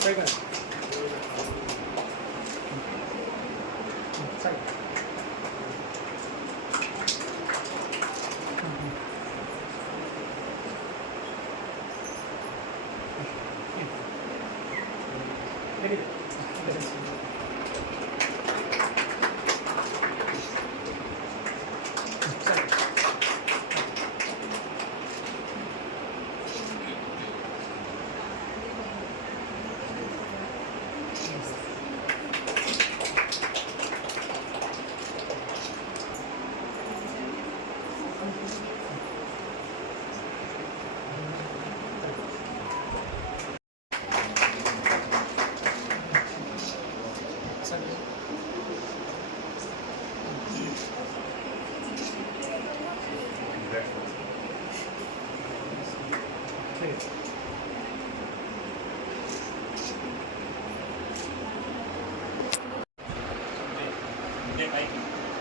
Very good.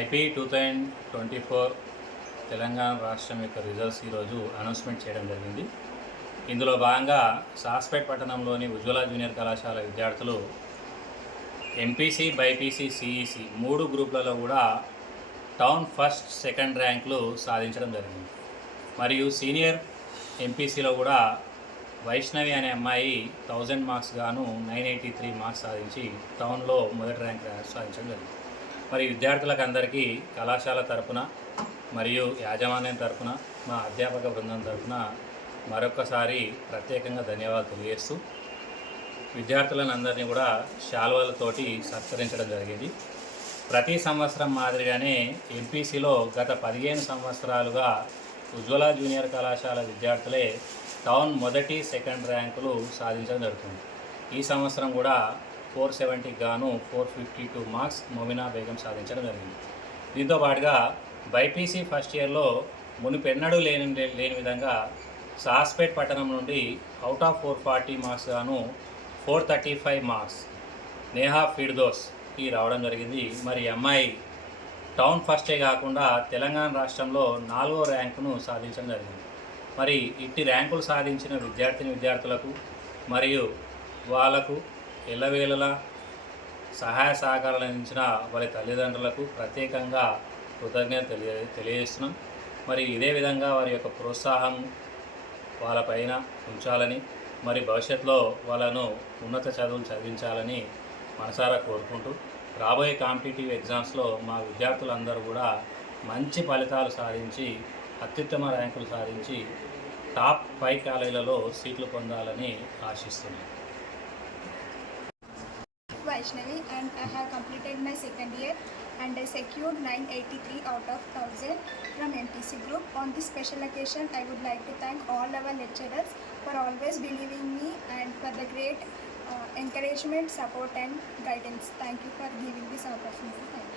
IP two thousand twenty four Telangana రాష్ట్రం యొక్క results ఈరోజు అనౌన్స్మెంట్ చేయడం జరిగింది. ఇందులో భాగంగా సాస్పేట్ పట్టణంలోని ఉజ్వల జూనియర్ కళాశాల విద్యార్థులు ఎంపీసీ బైపీసీ సిఈసి మూడు గ్రూపులలో కూడా టౌన్ ఫస్ట్ సెకండ్ ర్యాంకులు సాధించడం జరిగింది. మరియు సీనియర్ ఎంపీసీలో కూడా వైష్ణవి అనే అమ్మాయి థౌజండ్ మార్క్స్ గాను నైన్ ఎయిటీ త్రీ మార్క్స్ సాధించి టౌన్లో మొదటి ర్యాంక్ సాధించడం జరిగింది. మరి విద్యార్థులకు అందరికీ కళాశాల తరపున మరియు యాజమాన్యం తరపున మా అధ్యాపక బృందం తరపున మరొకసారి ప్రత్యేకంగా ధన్యవాదాలు తెలియజేస్తూ విద్యార్థులను అందరినీ కూడా శాల్వాలతోటి సత్కరించడం జరిగింది. ప్రతి సంవత్సరం మాదిరిగానే ఎంపీసీలో గత పదిహేను సంవత్సరాలుగా ఉజ్వల జూనియర్ కళాశాల విద్యార్థులే టౌన్ మొదటి సెకండ్ ర్యాంకులు సాధించడం జరుగుతుంది. ఈ సంవత్సరం కూడా ఫోర్ సెవెంటీకి గాను four fifty two marks Momina Begum సాధించడం జరిగింది. దీంతో పాటుగా బైపీసీ ఫస్ట్ ఇయర్లో మునిపెన్నడూ లేని లేని విధంగా సాస్పేట్ పట్టణం నుండి out of four forty marks గాను four thirty five marks Neha ఫిర్దోస్కి రావడం జరిగింది. మరి అమ్మాయి టౌన్ ఫస్టే కాకుండా తెలంగాణ రాష్ట్రంలో నాలుగో ర్యాంకును సాధించడం జరిగింది. మరి ఇట్టి ర్యాంకులు సాధించిన విద్యార్థిని విద్యార్థులకు మరియు వాళ్ళకు ఎల్లవేళలా సహాయ సహకారాలు అందించిన వారి తల్లిదండ్రులకు ప్రత్యేకంగా కృతజ్ఞత తెలియ తెలియజేస్తున్నాం. మరి ఇదే విధంగా వారి యొక్క ప్రోత్సాహం వాళ్ళపైన ఉంచాలని మరి భవిష్యత్తులో వాళ్ళను ఉన్నత చదువులు చదివించాలని మనసారా కోరుకుంటూ రాబోయే కాంపిటేటివ్ ఎగ్జామ్స్లో మా విద్యార్థులందరూ కూడా మంచి ఫలితాలు సాధించి అత్యుత్తమ ర్యాంకులు సాధించి టాప్ ఫైవ్ కాలేజీలలో సీట్లు పొందాలని ఆశిస్తున్నాను Vaishnavi and I have completed my second year and I secured 983 out of 1000 from MTC group. On this special occasion, I would like to thank all our lecturers for always believing me and for the great uh, encouragement, support and guidance. Thank you for giving this opportunity.